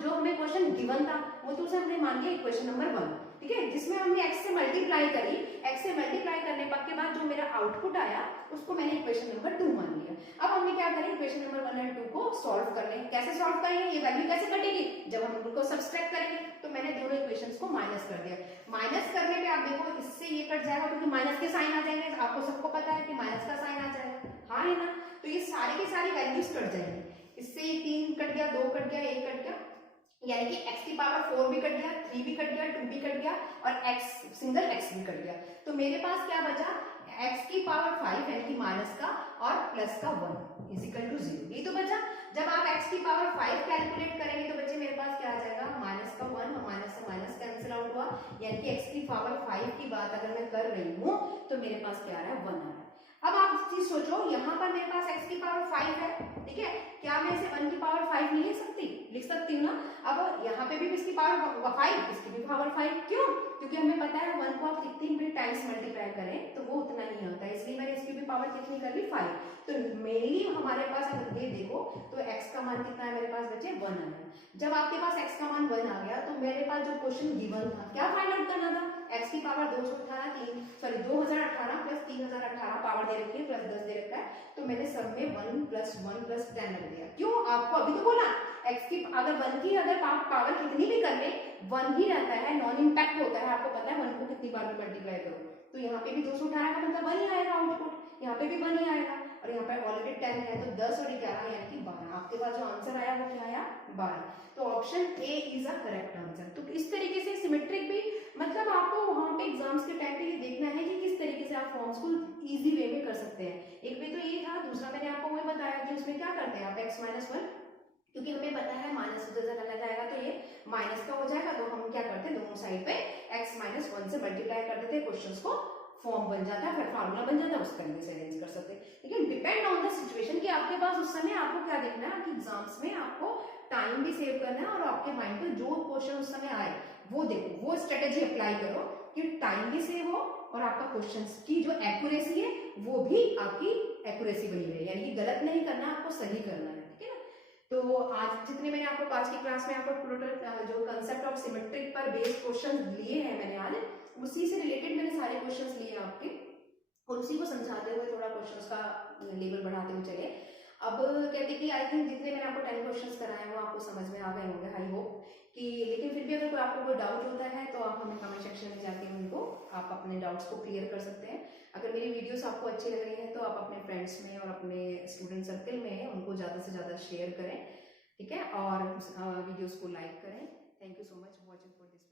जो हमें क्वेश्चन गिवन था वो तो उसे हमने मान लिया इक्वेशन नंबर 1, ठीक है, जिसमें हमने x से मल्टीप्लाई करी। x से मल्टीप्लाई करने के बाद जो मेरा आउटपुट आया उसको मैंने इक्वेशन नंबर 2 मान लिया। अब हमने क्या करें, इक्वेशन नंबर 1 और 2 को सॉल्व कर लें। कैसे सॉल्व करेंगे, ये वैल्यू कैसे कटेगी, जब हम उनको सब्सट्रैक्ट करेंगे। तो मैंने दोनों इक्वेशंस को माइनस कर दिया। माइनस करने पे आप देखो इससे ये कट जाएगा, क्योंकि माइनस के साइन आ जाएंगे, आपको सबको पता है कि माइनस का साइन आ जाएगा, हाँ है ना। तो ये सारी की सारी वैल्यूज कट जाएंगी, इससे 3 कट गया, 2 कट गया, 1 कट गया, यानी कि x की पावर 4 भी कट गया, 3 भी कट गया, 2 भी कट गया और x सिंगल x भी कट गया। तो मेरे पास क्या बचा, x की पावर 5 यानी कि माइनस का और प्लस का 1 इज इक्वल टू 0, ये तो बचा। जब आप x की पावर 5 कैलकुलेट करेंगे तो बच्चे मेरे पास क्या आ जाएगा, माइनस का 1 और माइनस से माइनस कैंसिल आउट हुआ, यानी कि x की पावर 5 की बात अगर मैं कर रही हूँ तो मेरे पास क्या आ रहा है, 1 आ रहा है। अब आप आप चीज सोचो, यहाँ पर मेरे पास x की पावर 5 है, ठीक है, क्या मैं इसे 1 की पावर 5 नहीं लिख सकती हूँ ना। अब यहाँ पे भी इसकी पावर 5, इसकी भी पावर 5, क्यों? क्योंकि हमें पता है 1 को आप कितनी भी टाइम्स मल्टीप्लाई करें तो वो उतना ही होता है, इसलिए मैंने इसकी भी पावर कितनी कर ली 5। तो मेनली हमारे पास अगर ये देखो तो x का मान कितना है मेरे पास बचे 1 आया। जब आपके पास x का मान 1 आ गया तो मेरे पास जो क्वेश्चन गिवन था क्या फाइंड आउट करना था, x की पावर 2018 प्लस 3018 पावर दे रखी है प्लस 10 दे रखा है, तो मैंने सब में 1 + 1 + 10 रख दिया। क्यों? आपको अभी तो बोला x की अगर 1 की अगर पावर कितनी भी कर ले 1 ही रहता है, नॉन इंपैक्ट होता है, आपको पता है 1 को कितनी बार भी मल्टीप्लाई करो तो यहाँ पे भी 218 का मतलब 1 ही आएगा आउटपुट, यहाँ पे भी 1 ही आएगा, और यहाँ पे ऑलरेडी 10 है तो 10 और 11 यानी कि 12। आपके पास जो आंसर आया वो क्या आया 12, तो option A is a correct answer. तो इस तरीके से सिमेट्रिक भी मतलब आपको वहां पे एग्जाम्स के टाइम पे ये देखना है कि किस तरीके से आप फॉर्म्स को इजी वे में कर सकते हैं। एक वे तो ये था, दूसरा मैंने आपको वही बताया कि उसमें क्या करते हैं आप x - 1, क्योंकि हमें पता है माइनस से चला जाएगा तो ये माइनस का हो जाएगा, तो हम क्या करते हैं दोनों साइड पे x - 1 से मल्टीप्लाई कर देते हैं, क्वेश्चंस को फॉर्म बन जाता है, फिर फार्मूला बन जाता है, उस तरीके से अरेंज कर सकते हैं। लेकिन डिपेंड ऑन द सिचुएशन कि आपके पास उस समय आपको क्या देखना है कि एग्जाम्स में आपको टाइम भी सेव करना है और आपके माइंड पे जो क्वेश्चन उस समय आए वो देखो, वो स्ट्रेटेजी अप्लाई करो कि टाइम भी सेव हो और आपका क्वेश्चंस की जो एक्यूरेसी है वो भी आपकी एक्यूरेसी बनी रहे, यानी कि गलत नहीं करना, आपको सही करना है, ठीक है ना। तो आज जितने मैंने आपको आज की क्लास में आपको टोटल जो कंसेप्ट ऑफ सिमेट्रिक पर बेस्ड क्वेश्चन लिए हैं मैंने आज, उसी से रिलेटेड मैंने सारे क्वेश्चंस लिए आपके और उसी को समझाते हुए थोड़ा क्वेश्चंस का लेवल बढ़ाते हुए चले। अब कहते कि आई थिंक जितने मैंने आपको 10 क्वेश्चंस कराए हैं वो आपको समझ में आ गए होंगे, आई होप कि। लेकिन फिर भी अगर कोई आपको कोई डाउट होता है तो आप हमें कमेंट सेक्शन में जाके उनको आप अपने डाउट्स को क्लियर कर सकते हैं। अगर मेरी वीडियोस आपको अच्छी लग रही हैं तो आप अपने फ्रेंड्स में और अपने स्टूडेंट सर्कल में उनको ज़्यादा से ज़्यादा शेयर करें, ठीक है, और वीडियोस को लाइक करें। Thank you so much watching for this.